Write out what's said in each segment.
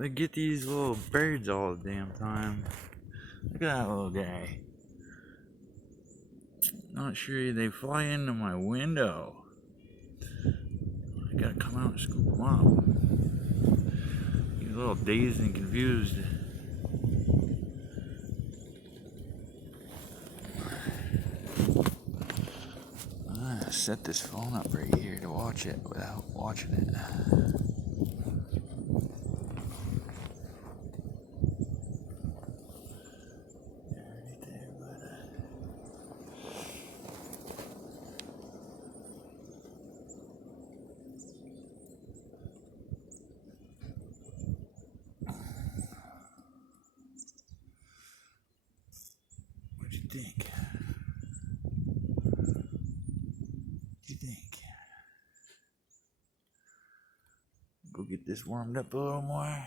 They get these little birds all the damn time. Look at that little guy. Not sure they fly into my window. I gotta come out and scoop them up. He's a little dazed and confused. I'm gonna set this phone up right here to watch it without watching it. What do you think? Go get this warmed up a little more.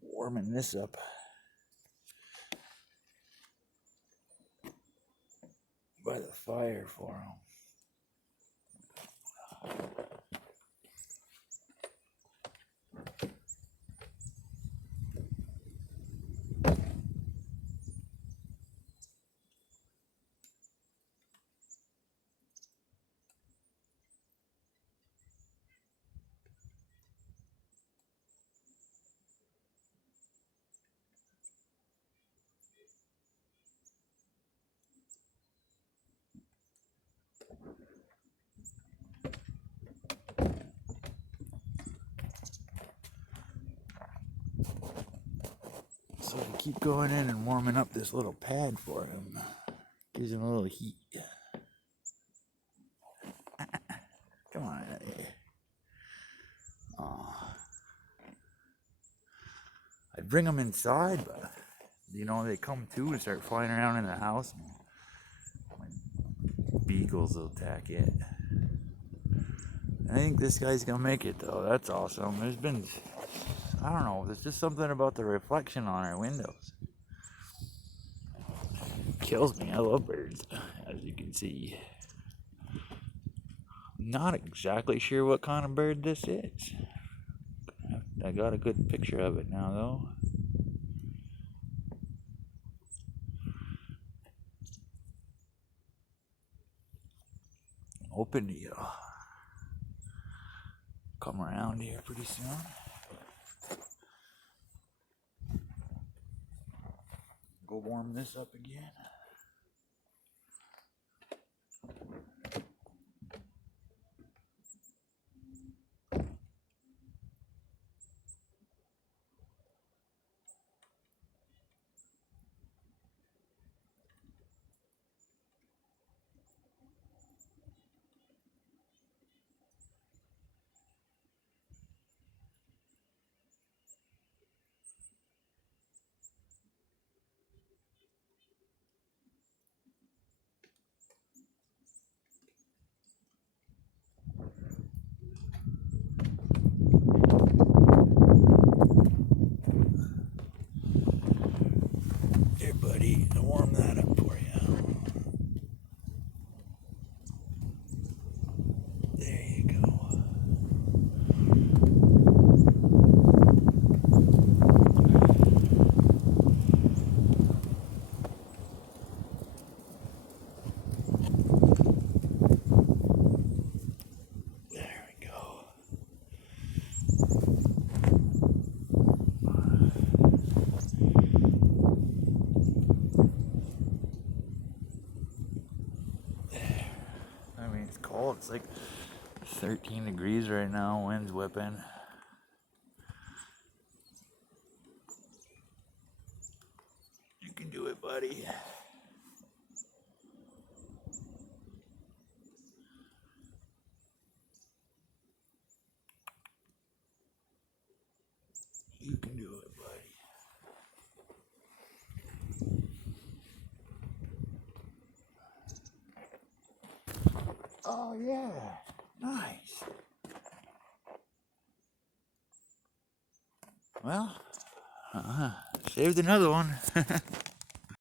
Warming this up. By the fire for him. So I keep going in and warming up this little pad for him. Gives him a little heat. Come on. Oh. I'd bring them inside, but you know, they come to and start flying around in the house. My beagles will attack it. I think this guy's gonna make it though. That's awesome. There's been, I don't know, there's just something about the reflection on our windows. Kills me. I love birds, as you can see. Not exactly sure what kind of bird this is. I got a good picture of it now though. Hoping to come around here pretty soon. Go warm this up again. Here, buddy, I'll warm that up for you. There you go. There we go. I mean, it's cold. It's like 13 degrees right now. Wind's whipping. You can do it, buddy. You can do it, buddy. Oh, yeah. Nice. Well, saved another one.